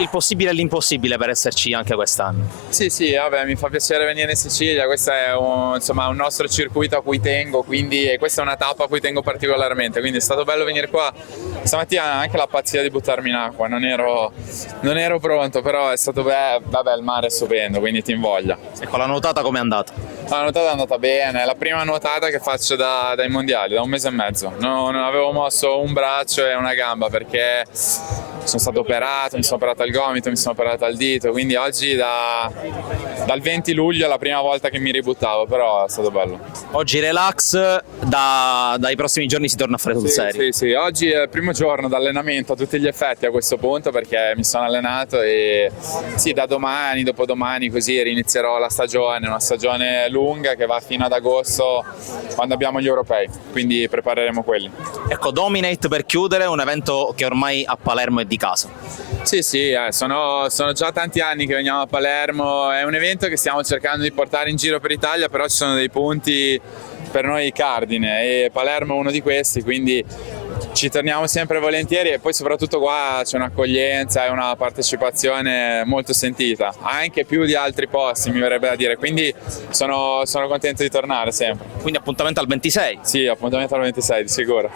il possibile e l'impossibile per esserci anche quest'anno. Sì, vabbè, mi fa piacere venire in Sicilia, questo è un nostro circuito a cui tengo, e questa è una tappa a cui tengo particolarmente, quindi è stato bello venire qua. Stamattina anche la pazzia di buttarmi in acqua, non ero pronto, però è stato vabbè, il mare è stupendo, quindi ti invoglia. Ecco, la nuotata com'è andata? La nuotata è andata bene, è la prima nuotata che faccio dai mondiali, da un mese e mezzo. Non avevo mosso un braccio e una gamba perché sono stato operato, mi sono operato al gomito, mi sono operato al dito, quindi oggi dal 20 luglio è la prima volta che mi ributtavo, però è stato bello. Oggi relax, dai prossimi giorni si torna a fare sul serio. Sì, oggi è il primo giorno d'allenamento a tutti gli effetti a questo punto perché mi sono allenato e sì, da domani, dopodomani così rinizierò la stagione, una stagione lunga che va fino ad agosto quando abbiamo gli europei, quindi prepareremo quelli. Ecco, Dominate per chiudere, un evento che ormai a Palermo è di casa. Sì, sono già tanti anni che veniamo a Palermo, è un evento che stiamo cercando di portare in giro per Italia, però ci sono dei punti per noi cardine e Palermo è uno di questi, quindi ci torniamo sempre volentieri e poi soprattutto qua c'è un'accoglienza e una partecipazione molto sentita, anche più di altri posti mi verrebbe da dire, quindi sono contento di tornare sempre. Quindi appuntamento al 26? Sì, appuntamento al 26 di sicuro.